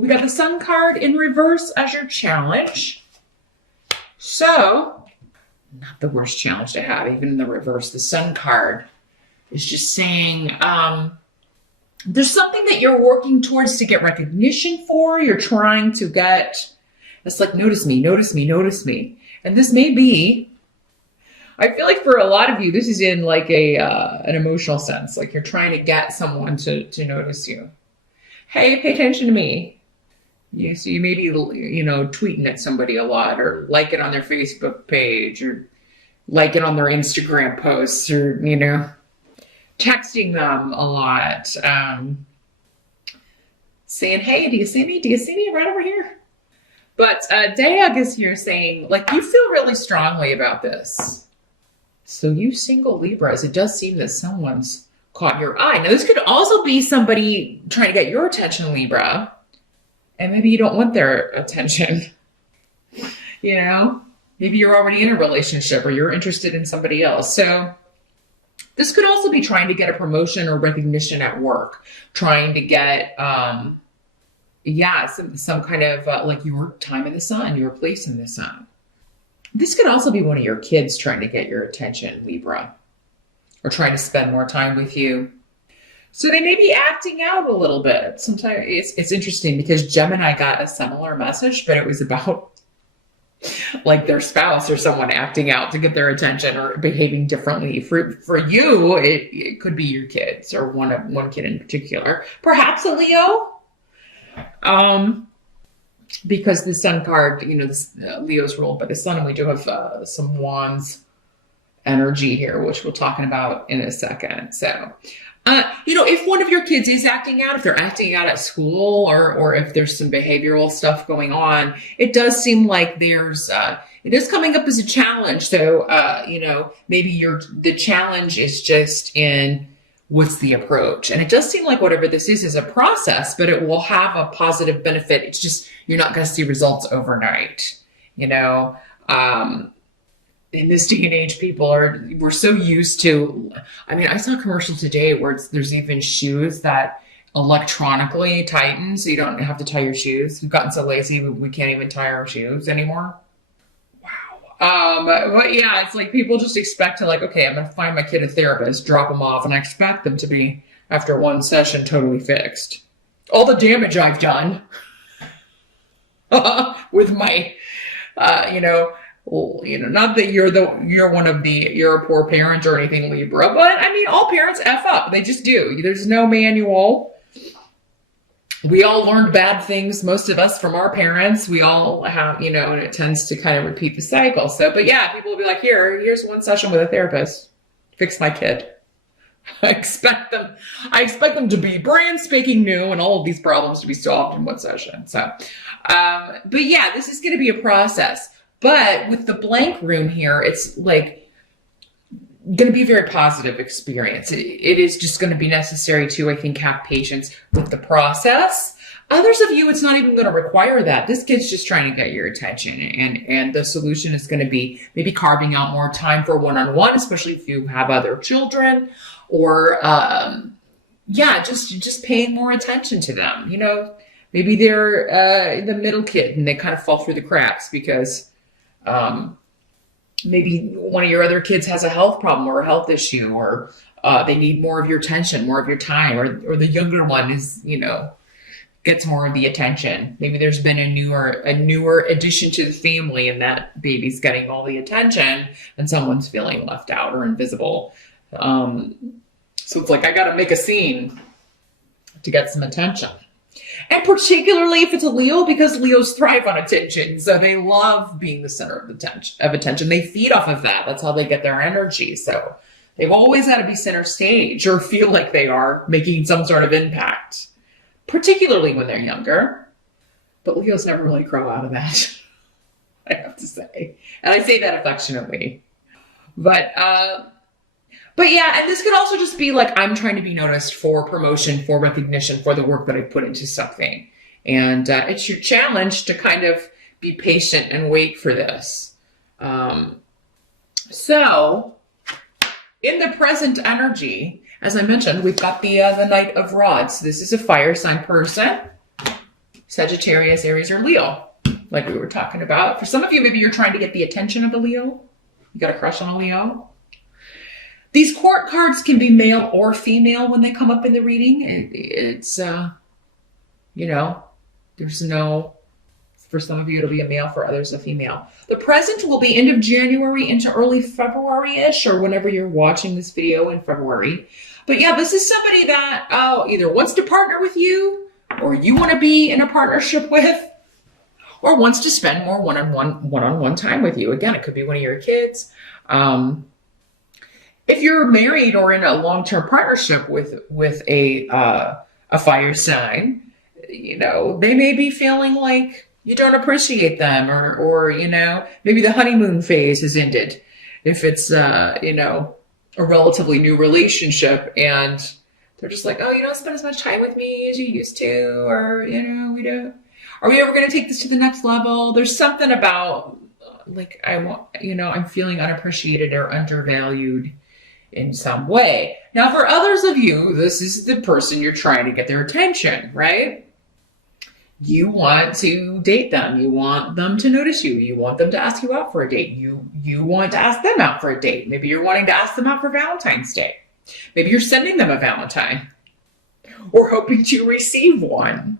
We got the Sun card in reverse as your challenge. So, not the worst challenge to have, even in the reverse. The Sun card is just saying, there's something that you're working towards to get recognition for. You're trying to get, it's like, notice me, notice me, notice me. And this may be, I feel like for a lot of you, this is in like an emotional sense. Like you're trying to get someone to notice you. Hey, pay attention to me. So you may be, tweeting at somebody a lot, or like it on their Facebook page, or like it on their Instagram posts, or, texting them a lot, saying, hey, do you see me? Do you see me right over here? But Dayag is here saying, like, you feel really strongly about this. So you single Libras, it does seem that someone's caught your eye. Now, this could also be somebody trying to get your attention, Libra, and maybe you don't want their attention. Maybe you're already in a relationship, or you're interested in somebody else. So this could also be trying to get a promotion or recognition at work, trying to get, some kind of like your time in the sun, your place in the sun. This could also be one of your kids trying to get your attention, Libra, or trying to spend more time with you. So they may be acting out a little bit. Sometimes it's interesting because Gemini got a similar message, but it was about like their spouse or someone acting out to get their attention or behaving differently. For you, it could be your kids, or one kid in particular, perhaps a Leo. Because the Sun card, Leo's ruled by the Sun, and we do have some Wands energy here, which we'll talking about in a second. So, if one of your kids is acting out, if they're acting out at school, or if there's some behavioral stuff going on, it does seem like it is coming up as a challenge. So, maybe the challenge is just in what's the approach. And it does seem like whatever this is a process, but it will have a positive benefit. It's just, you're not going to see results overnight. In this day and age, we're so used to, I saw a commercial today where there's even shoes that electronically tighten, so you don't have to tie your shoes. We've gotten so lazy, we can't even tie our shoes anymore. But yeah, it's like people just expect to okay, I'm going to find my kid a therapist, drop them off, and I expect them to be, after one session, totally fixed. All the damage I've done with my, not that you're a poor parent or anything, Libra, but all parents F up. They just do. There's no manual. We all learned bad things, most of us, from our parents. We all have, and it tends to kind of repeat the cycle. So, but yeah, people will be like, here's one session with a therapist. Fix my kid. I expect them to be brand spanking new and all of these problems to be solved in one session. So, but yeah, this is going to be a process. But with the blank room here, it's like going to be a very positive experience. It is just going to be necessary to, I think, have patience with the process. Others of you, it's not even going to require that. This kid's just trying to get your attention, and the solution is going to be maybe carving out more time for one-on-one, especially if you have other children, or just paying more attention to them. Maybe they're the middle kid and they kind of fall through the cracks because maybe one of your other kids has a health problem or a health issue, or they need more of your attention, more of your time, or the younger one is, gets more of the attention. Maybe there's been a newer addition to the family, and that baby's getting all the attention, and someone's feeling left out or invisible. So it's like, I got to make a scene to get some attention. And particularly if it's a Leo, because Leos thrive on attention. So they love being the center of attention. They feed off of that. That's how they get their energy. So they've always got to be center stage, or feel like they are making some sort of impact, particularly when they're younger. But Leos never really grow out of that, I have to say. And I say that affectionately. But yeah, and this could also just be like, I'm trying to be noticed for promotion, for recognition, for the work that I put into something. And it's your challenge to kind of be patient and wait for this. So in the present energy, as I mentioned, we've got the Knight of Rods. This is a fire sign person. Sagittarius, Aries, or Leo, like we were talking about. For some of you, maybe you're trying to get the attention of a Leo. You got a crush on a Leo. These court cards can be male or female when they come up in the reading. It's, you know, there's no, for some of you, it'll be a male, for others, a female. The present will be end of January into early February-ish, or whenever you're watching this video in February. But yeah, this is somebody that either wants to partner with you, or you want to be in a partnership with, or wants to spend more one-on-one time with you. Again, it could be one of your kids. If you're married or in a long-term partnership with a fire sign, you know, they may be feeling like you don't appreciate them, or you know, maybe the honeymoon phase has ended. If it's you know, a relatively new relationship, and they're just like, oh, you don't spend as much time with me as you used to, or you know, we don't. Are we ever going to take this to the next level? There's something about like I'm feeling unappreciated or undervalued in some way. Now, for others of you, this is the person you're trying to get their attention, right? You want to date them. You want them to notice you. You want them to ask you out for a date. You want to ask them out for a date. Maybe you're wanting to ask them out for Valentine's Day. Maybe you're sending them a Valentine, or hoping to receive one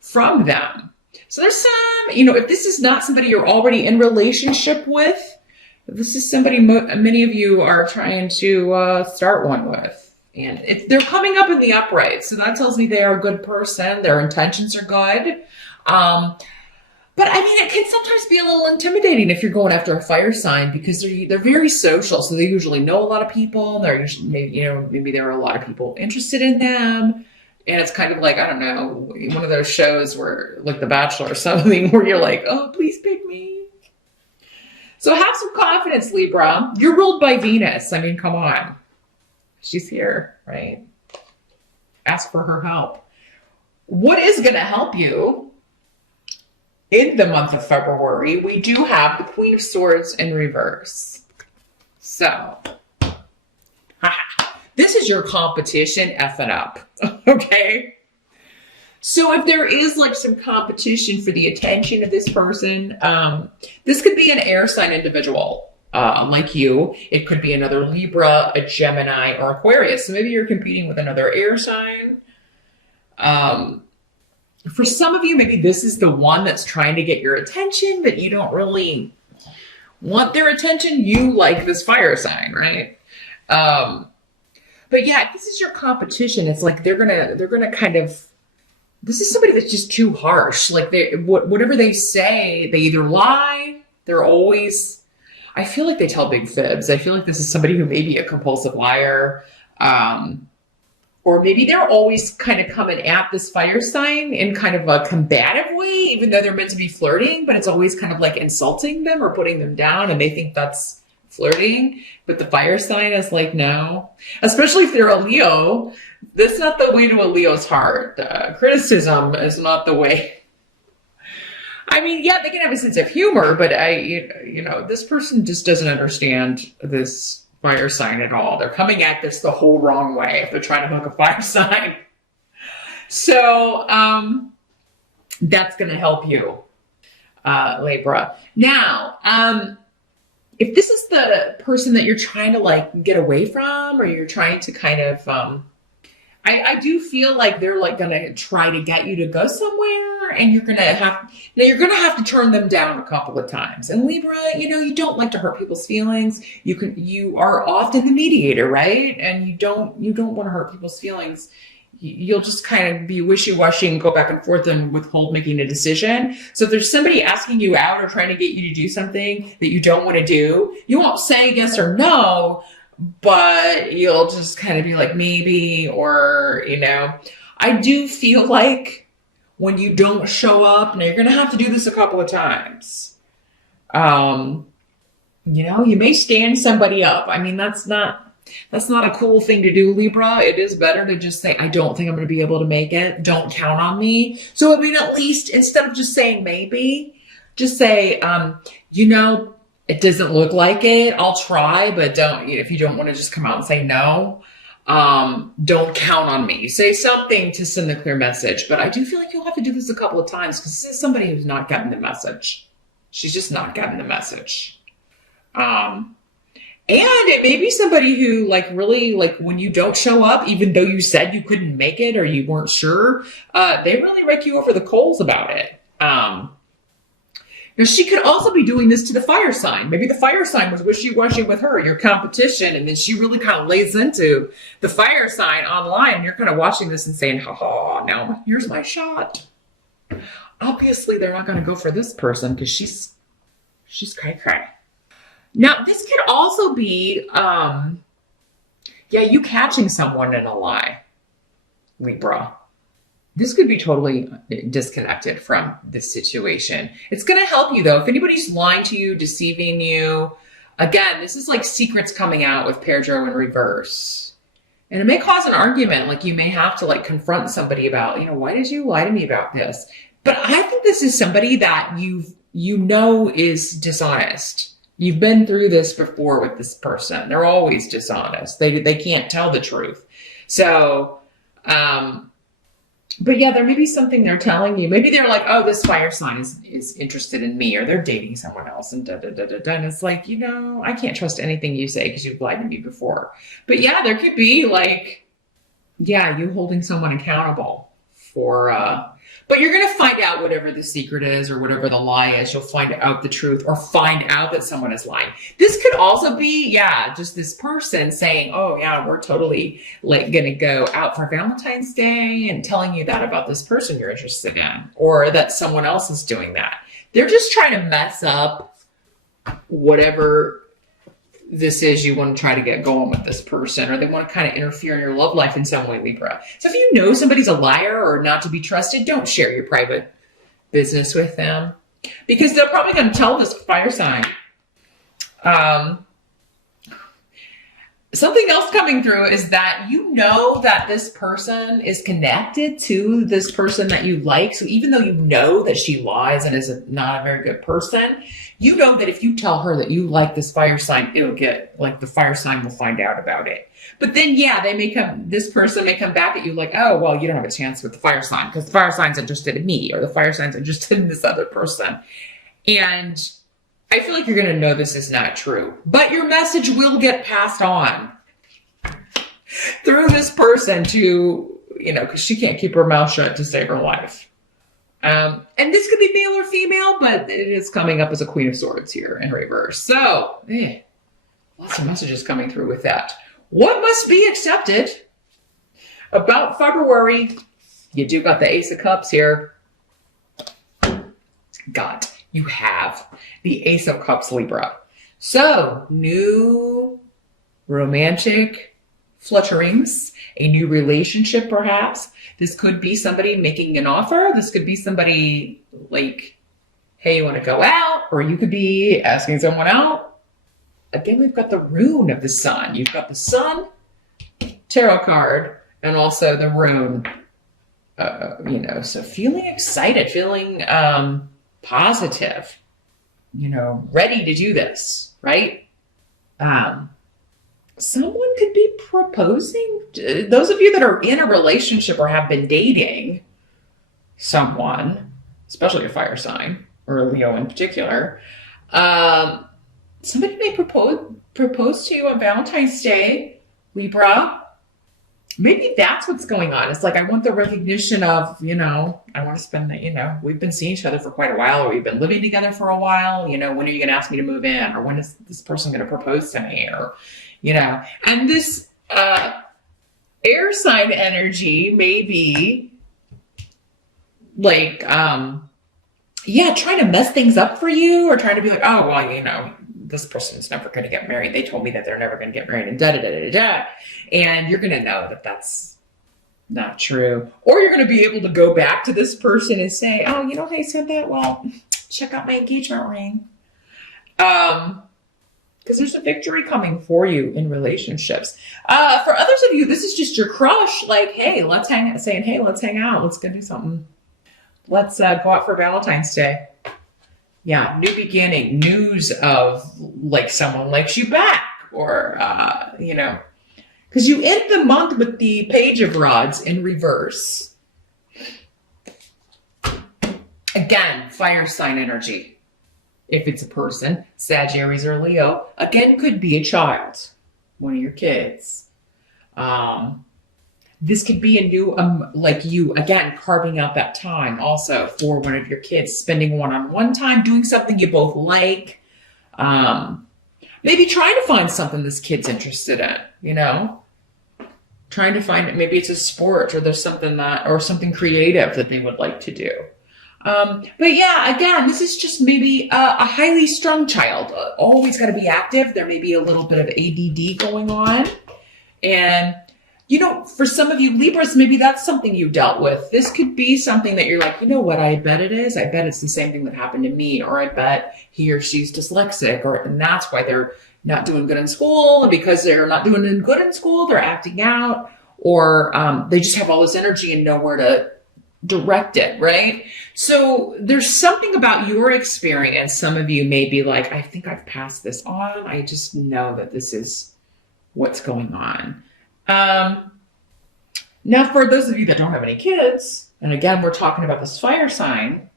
from them. So there's some, you know, if this is not somebody you're already in relationship with, this is somebody many of you are trying to start one with. And they're coming up in the upright. So that tells me they are a good person. Their intentions are good. But I mean, it can sometimes be a little intimidating if you're going after a fire sign, because they're very social. So they usually know a lot of people. They're usually, maybe there are a lot of people interested in them. And it's kind of like, I don't know, one of those shows where, like The Bachelor or something, where you're like, oh, please pick me. So have some confidence, Libra. You're ruled by Venus. I mean, come on. She's here, right? Ask for her help. What is going to help you in the month of February? We do have the Queen of Swords in reverse. So, this is your competition effing up, okay? So if there is like some competition for the attention of this person, this could be an air sign individual like you. It could be another Libra, a Gemini, or Aquarius. So maybe you're competing with another air sign. For some of you, maybe this is the one that's trying to get your attention, but you don't really want their attention. You like this fire sign, right? But yeah, if this is your competition, it's like they're gonna kind of, this is somebody that's just too harsh. Like whatever they say, they either lie, they're always, I feel like they tell big fibs. I feel like this is somebody who may be a compulsive liar. Or maybe they're always kind of coming at this fire sign in kind of a combative way, even though they're meant to be flirting, but it's always kind of like insulting them or putting them down, and they think that's flirting. But the fire sign is like, no. Especially if they're a Leo, that's not the way to a Leo's heart. Criticism is not the way. I mean, yeah, they can have a sense of humor, but this person just doesn't understand this fire sign at all. They're coming at this the whole wrong way if they're trying to hook a fire sign. So that's going to help you, Libra. Now, if this is the person that you're trying to like get away from, or you're trying to kind of, I do feel like they're like going to try to get you to go somewhere, and you're going to have to turn them down a couple of times. And Libra, you don't like to hurt people's feelings. You are often the mediator, right? And you don't want to hurt people's feelings. You'll just kind of be wishy-washy and go back and forth and withhold making a decision. So if there's somebody asking you out or trying to get you to do something that you don't want to do, you won't say yes or no, but you'll just kind of be like, maybe, or, I do feel like when you don't show up, now you're going to have to do this a couple of times. You may stand somebody up. I mean, that's not a cool thing to do, Libra. It is better to just say, I don't think I'm going to be able to make it. Don't count on me. So, I mean, at least instead of just saying maybe, just say, it doesn't look like it. I'll try, but if you don't want to just come out and say no. Don't count on me. Say something to send the clear message. But I do feel like you'll have to do this a couple of times because this is somebody who's not getting the message. She's just not getting the message. And it may be somebody who like really like when you don't show up, even though you said you couldn't make it or you weren't sure, they really rake you over the coals about it. Now, she could also be doing this to the fire sign. Maybe the fire sign was wishy-washy with her, your competition, and then she really kind of lays into the fire sign online. And you're kind of watching this and saying, ha, now here's my shot. Obviously, they're not going to go for this person because she's cray-cray. Now, this could also be, you catching someone in a lie, Libra. This could be totally disconnected from this situation. It's going to help you, though. If anybody's lying to you, deceiving you, again, this is like secrets coming out with Pedro in reverse. And it may cause an argument. Like you may have to like confront somebody about, why did you lie to me about this? But I think this is somebody that you know is dishonest. You've been through this before with this person. They're always dishonest. They can't tell the truth. So, but yeah, there may be something they're telling you. Maybe they're like, oh, this fire sign is interested in me, or they're dating someone else, and da-da-da-da-da. And it's like, I can't trust anything you say because you've lied to me before. But yeah, there could be like, you holding someone accountable for, but you're going to find out whatever the secret is or whatever the lie is. You'll find out the truth or find out that someone is lying. This could also be, just this person saying, oh, yeah, we're totally like going to go out for Valentine's Day and telling you that about this person you're interested in, or that someone else is doing that. They're just trying to mess up whatever this is you want to try to get going with this person, or they want to kind of interfere in your love life in some way, Libra. So if you know somebody's a liar or not to be trusted, don't share your private business with them because they're probably going to tell this fire sign. Something else coming through is that that this person is connected to this person that you like. So even though you know that she lies and is not a very good person, you know that if you tell her that you like this fire sign, it'll get like the fire sign will find out about it. But then, this person may come back at you like, oh, well, you don't have a chance with the fire sign because the fire sign's interested in me, or the fire sign's interested in this other person. And I feel like you're going to know this is not true, but your message will get passed on through this person to, because she can't keep her mouth shut to save her life. And this could be male or female, but it is coming up as a Queen of Swords here in reverse. So, lots of messages coming through with that. What must be accepted about February? You do got the Ace of Cups here. You have the Ace of Cups, Libra. So, new romantic flutterings, a new relationship perhaps. This could be somebody making an offer. This could be somebody like, hey, you want to go out? Or you could be asking someone out. Again, we've got the rune of the sun. You've got the sun tarot card and also the rune. So feeling excited, feeling positive, ready to do this, right? Someone could be proposing. Those of you that are in a relationship or have been dating someone, especially a fire sign or a Leo in particular, somebody may propose to you on Valentine's Day, Libra. Maybe that's what's going on. It's like, I want the recognition of, I want to spend the, we've been seeing each other for quite a while, or we've been living together for a while. When are you going to ask me to move in? Or when is this person going to propose to me? Or, and this air sign energy may be like, trying to mess things up for you, or trying to be like, oh, well, this person's never going to get married. They told me that they're never going to get married, and da-da-da-da-da. And you're going to know that that's not true. Or you're going to be able to go back to this person and say, oh, I said that. Well, check out my engagement ring. Because there's a victory coming for you in relationships. For others of you, this is just your crush. Like, hey, let's hang out. Let's go do something. Let's go out for Valentine's Day. Yeah, new beginning, news of like someone likes you back, or Because you end the month with the Page of Rods in reverse. Again, fire sign energy. If it's a person, Sagittarius or Leo, again, could be a child, one of your kids. This could be a new, like you, again, carving out that time also for one of your kids, spending one-on-one time, doing something you both like. Maybe trying to find something this kid's interested in, you know? Trying to find it. Maybe it's a sport or there's something or something creative that they would like to do. But yeah, again, this is just maybe a highly strung child. Always got to be active. There may be a little bit of ADD going on. And, you know, for some of you Libras, maybe that's something you dealt with. This could be something that you're like, you know what, I bet it is. I bet it's the same thing that happened to me. Or I bet he or she's dyslexic. And that's why they're not doing good in school. And because they're not doing good in school, they're acting out. Or they just have all this energy and nowhere to direct it, right? So there's something about your experience. Some of you may be like, I think I've passed this on. I just know that this is what's going on. Now, for those of you that don't have any kids, and again, we're talking about this fire sign,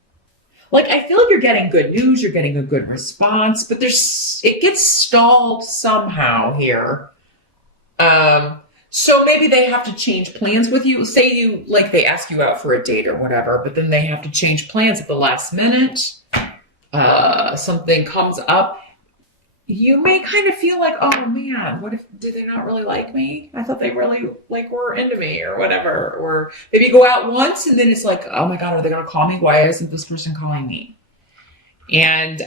like I feel like you're getting good news, you're getting a good response, but it gets stalled somehow here. So maybe they have to change plans with you. Say they ask you out for a date or whatever, but then they have to change plans at the last minute. Something comes up. You may kind of feel like, oh man, did they not really like me? I thought they really were into me or whatever. Or maybe go out once and then it's like, oh my God, are they going to call me? Why isn't this person calling me? And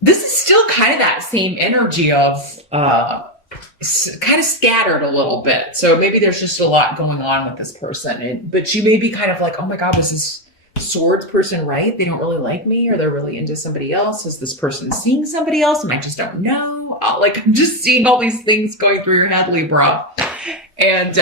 this is still kind of that same energy of kind of scattered a little bit. So maybe there's just a lot going on with this person. But you may be kind of like, oh my God, was this swords person right? They don't really like me, or they're really into somebody else. Is this person seeing somebody else and I just don't know? I'm just seeing all these things going through your head, Libra. And,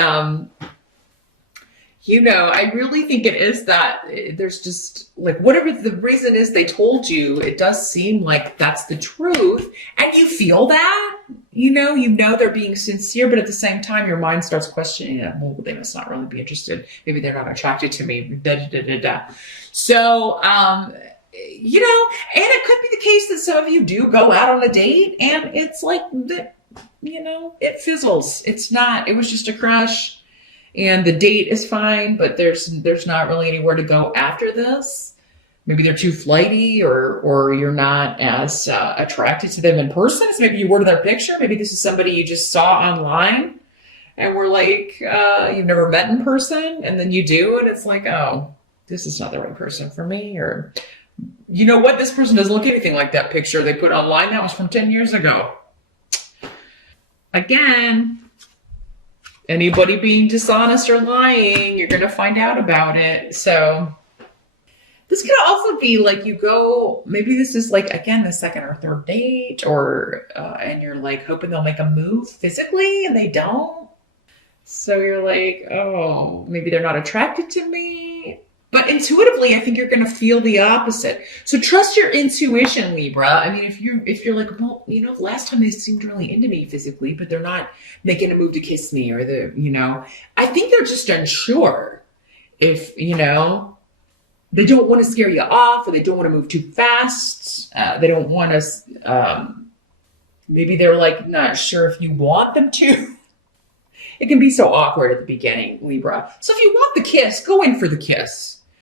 I really think it is that there's just whatever the reason is they told you, it does seem like that's the truth. And you feel that, you know they're being sincere, but at the same time, your mind starts questioning it. Well, they must not really be interested. Maybe they're not attracted to me. So, and it could be the case that some of you do go out on a date and it's like, it fizzles. It was just a crush. And the date is fine, but there's not really anywhere to go after this. Maybe they're too flighty, or you're not as attracted to them in person. So maybe you were to their picture. Maybe this is somebody you just saw online and were like, you've never met in person. And then you do, and it's like, oh, this is not the right person for me. Or, you know what? This person doesn't look anything like that picture they put online. That was from 10 years ago. Again, anybody being dishonest or lying, you're going to find out about it. So this could also be like you go, maybe this is again, the second or third date, or, and you're hoping they'll make a move physically and they don't. So you're like, oh, maybe they're not attracted to me. But intuitively, I think you're going to feel the opposite. So trust your intuition, Libra. I mean, if you're like, well, last time they seemed really into me physically, but they're not making a move to kiss me, or I think they're just unsure if, they don't want to scare you off, or they don't want to move too fast. They don't want to, maybe they're not sure if you want them to. It can be so awkward at the beginning, Libra. So if you want the kiss, go in for the kiss.